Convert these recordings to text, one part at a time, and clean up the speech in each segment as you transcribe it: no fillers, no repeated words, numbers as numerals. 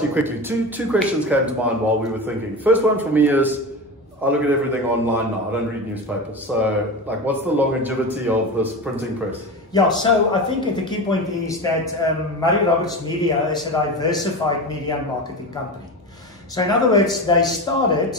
ask you quickly, two questions came to mind while we were thinking. First one for me is, I look at everything online now. I don't read newspapers. So, like, what's the longevity of this printing press? Yeah, so I think the key point is that Murray Roberts Media is a diversified media and marketing company. So in other words, they started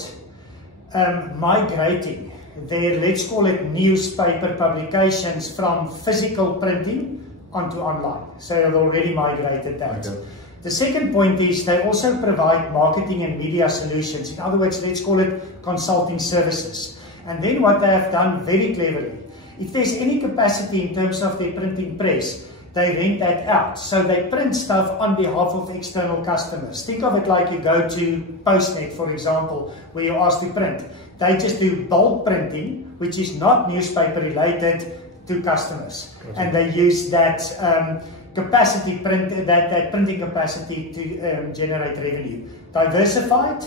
migrating their, let's call it, newspaper publications from physical printing onto online. So they've already migrated that. Okay. The second point is they also provide marketing and media solutions. In other words, let's call it consulting services. And then what they have done very cleverly, if there's any capacity in terms of their printing press, they rent that out. So they print stuff on behalf of external customers. Think of it like you go to Postnet, for example, where you're asked to print. They just do bulk printing, which is not newspaper related, to customers. Gotcha. And they use that capacity, that printing capacity to generate revenue. Diversified,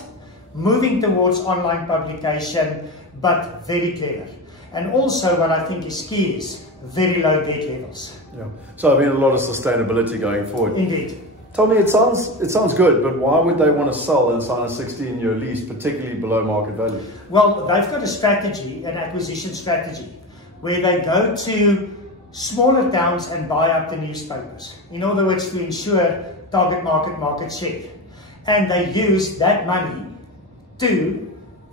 moving towards online publication, but very clever. And also what I think is key is very low debt levels. Yeah. So I mean, a lot of sustainability going forward. Indeed. Tell me, it sounds good, but why would they want to sell and sign a 16-year lease, particularly below market value? Well, they've got a strategy, an acquisition strategy, where they go to smaller towns and buy up the newspapers. In other words, to ensure target market share. And they use that money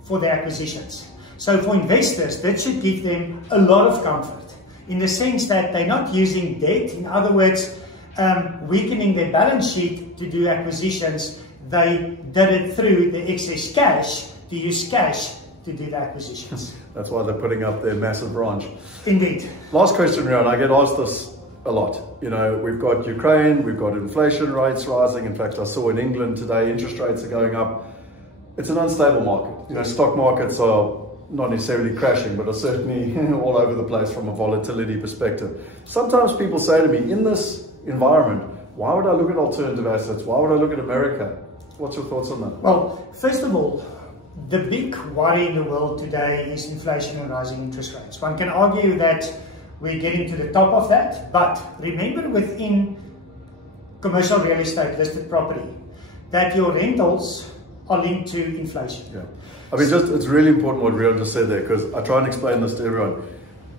for the acquisitions. So for investors, that should give them a lot of comfort in the sense that they're not using debt. In other words, weakening their balance sheet to do acquisitions. They did it through the excess cash, to use cash to do the acquisitions. That's why they're putting up their massive branch. Indeed. Last question, Rian. I get asked this a lot. You know, we've got Ukraine, we've got inflation rates rising. In fact, I saw in England today, interest rates are going up. It's an unstable market. You know, stock markets are not necessarily crashing, but are certainly all over the place from a volatility perspective. Sometimes people say to me, in this environment, why would I look at alternative assets? Why would I look at America? What's your thoughts on that? Well, first of all, the big worry in the world today is inflation and rising interest rates. One can argue that we're getting to the top of that, but remember within commercial real estate, listed property, that your rentals are linked to inflation. Yeah. I mean, it's really important what Rian just said there, because I try and explain this to everyone.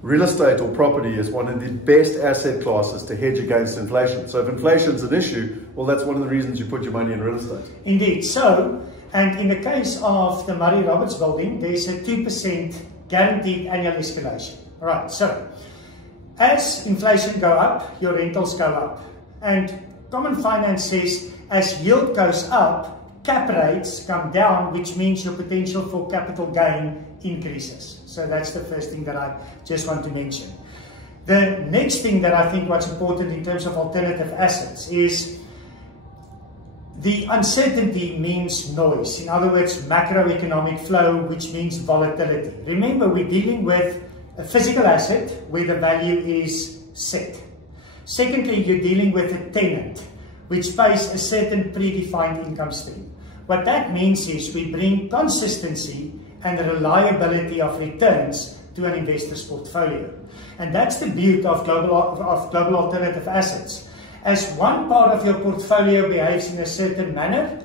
Real estate or property is one of the best asset classes to hedge against inflation. So if inflation's an issue, well, that's one of the reasons you put your money in real estate. Indeed. So, and in the case of the Murray Roberts building, there's a 2% guaranteed annual escalation. All right. So as inflation go up, your rentals go up. And common finance says as yield goes up, cap rates come down, which means your potential for capital gain increases. So that's the first thing that I just want to mention. The next thing that I think what's important in terms of alternative assets is the uncertainty means noise. In other words, macroeconomic flow, which means volatility. Remember, we're dealing with a physical asset where the value is set. Secondly, you're dealing with a tenant, which pays a certain predefined income stream. What that means is we bring consistency and the reliability of returns to an investor's portfolio. And that's the beauty of global alternative assets. As one part of your portfolio behaves in a certain manner,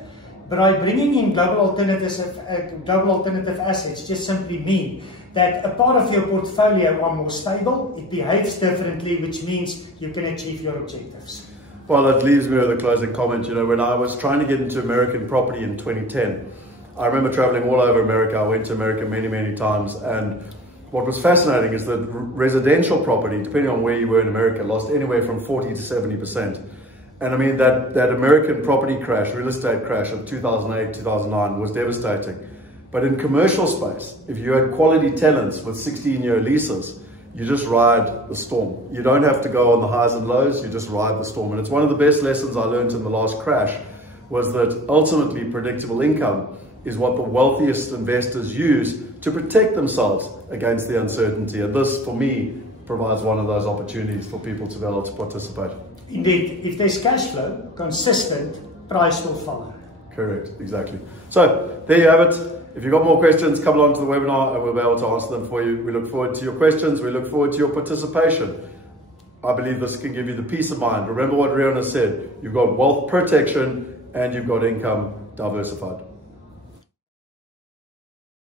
by bringing in global alternative assets just simply mean that a part of your portfolio are more stable, it behaves differently, which means you can achieve your objectives. Well, that leaves me with a closing comment. You know, when I was trying to get into American property in 2010, I remember traveling all over America. I went to America many, many times. And what was fascinating is that residential property, depending on where you were in America, lost anywhere from 40 to 70%. And I mean, that American property crash, real estate crash of 2008, 2009 was devastating. But in commercial space, if you had quality tenants with 16-year leases, you just ride the storm. You don't have to go on the highs and lows, you just ride the storm. And it's one of the best lessons I learned in the last crash, was that ultimately predictable income is what the wealthiest investors use to protect themselves against the uncertainty. And this, for me, provides one of those opportunities for people to be able to participate. Indeed, if there's cash flow, consistent, price will follow. Correct, exactly. So there you have it. If you've got more questions, come along to the webinar and we'll be able to answer them for you. We look forward to your questions. We look forward to your participation. I believe this can give you the peace of mind. Remember what Rian said. You've got wealth protection and you've got income diversified.